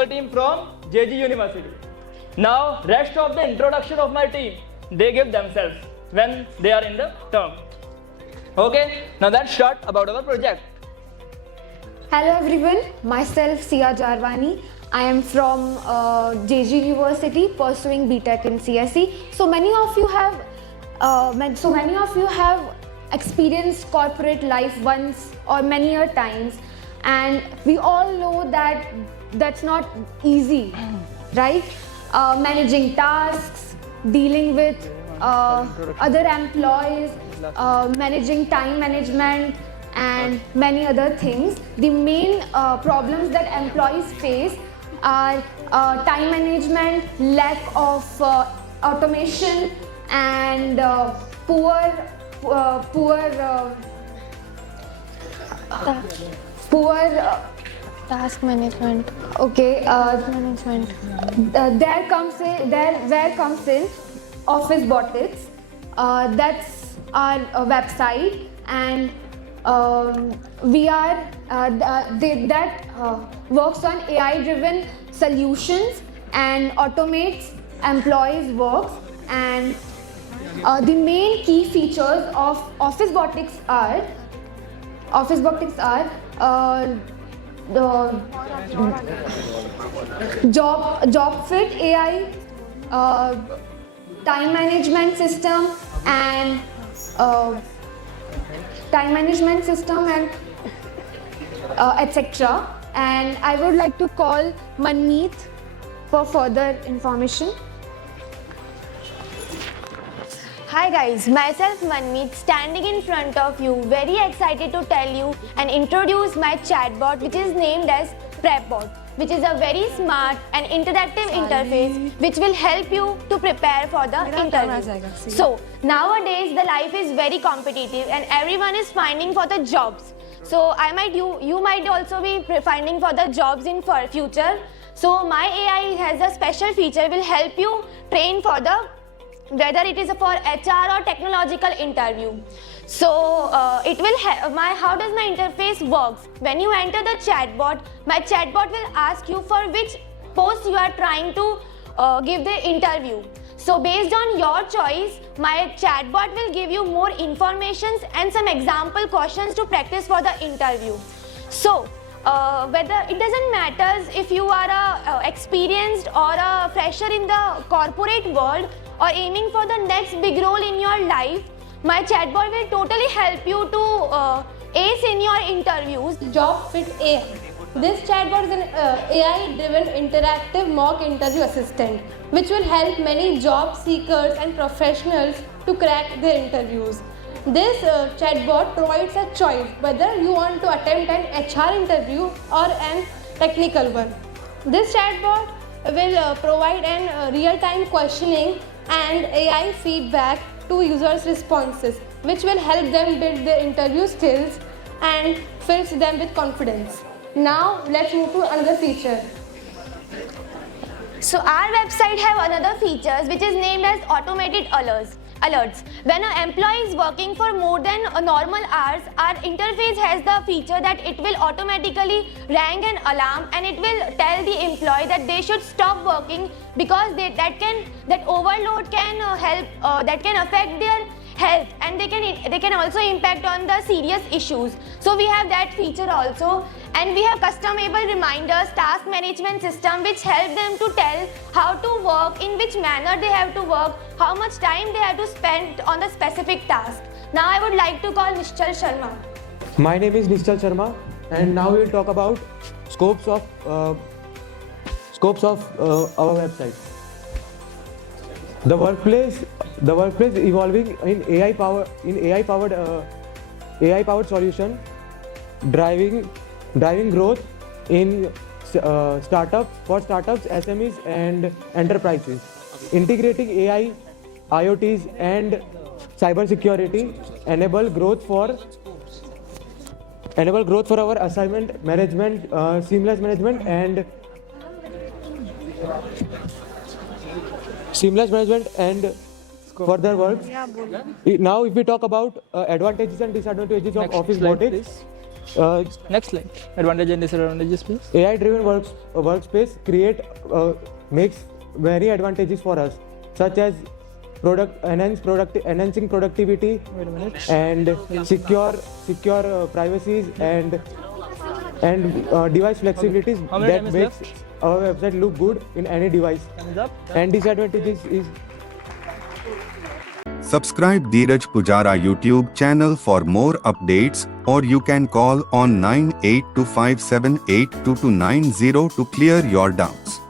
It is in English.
whole team from JG University. Now, rest of the introduction of my team, they give themselves when they are in the term. Okay, now let's start about our project. Hello everyone, myself Sia Jarwani. I am from JG University pursuing BTech in CSE. So many of you have experienced corporate life once or many a times, and we all know that that's not easy, right? Managing tasks, dealing with other employees, managing time management, and many other things. The main problems that employees face are time management, lack of automation, and poor task management. Okay, Management. where comes in Office Botics. That's our website, and we are that works on AI-driven solutions and automates employees' works. And the main key features of Office Botics are the job fit AI, time management system, and etc. And I would like to call Manmeet for further information. Hi guys, myself Manmeet, standing in front of you, very excited to tell you and introduce my chatbot, which is named as PrepBot, which is a very smart and interactive interface which will help you to prepare for the interview. So nowadays the life is very competitive and everyone is finding for the jobs. So you might also be finding for the jobs in future. So my AI has a special feature will help you train for the whether it is for HR or technological interview. So how does my interface works? When you enter the chatbot, my chatbot will ask you for which post you are trying to give the interview. So based on your choice, my chatbot will give you more information and some example questions to practice for the interview. So whether it doesn't matter if you are a experienced or a fresher in the corporate world or aiming for the next big role in your life, my chatbot will totally help you to ace in your interviews. Job Fit AI. This chatbot is an AI-driven interactive mock interview assistant, which will help many job seekers and professionals to crack their interviews. This chatbot provides a choice whether you want to attempt an HR interview or an technical one. This chatbot will provide an real-time questioning and AI feedback to users' responses, which will help them build their interview skills and fills them with confidence. Now let's move to another feature. So our website have another features which is named as automated alerts. When an employee is working for more than normal hours, our interface has the feature that it will automatically ring an alarm and it will tell the employee that they should stop working because that overload can affect their health and they can also impact on the serious issues. So we have that feature also, and we have customizable reminders, task management system which help them to tell how to work, in which manner they have to work, how much time they have to spend on the specific task. Now I would like to call Nishchal Sharma. My name is Nishchal Sharma, and now we will talk about scopes of our website. The workplace evolving in AI powered solution, driving growth in startups, SMEs and enterprises, integrating AI, IoTs and cybersecurity, enable growth for our assignment management, seamless management and further works. Now if we talk about advantages and disadvantages of Office Botics, Next slide. Advantage and disadvantages, please. AI-driven workspace makes many advantages for us, such as enhancing productivity Wait a minute. and secure privacies and device flexibilities How many that time is makes our website look good in any device. Thumbs up. And disadvantages is Subscribe Dheeraj Pujara YouTube channel for more updates, or you can call on 9825782290 to clear your doubts.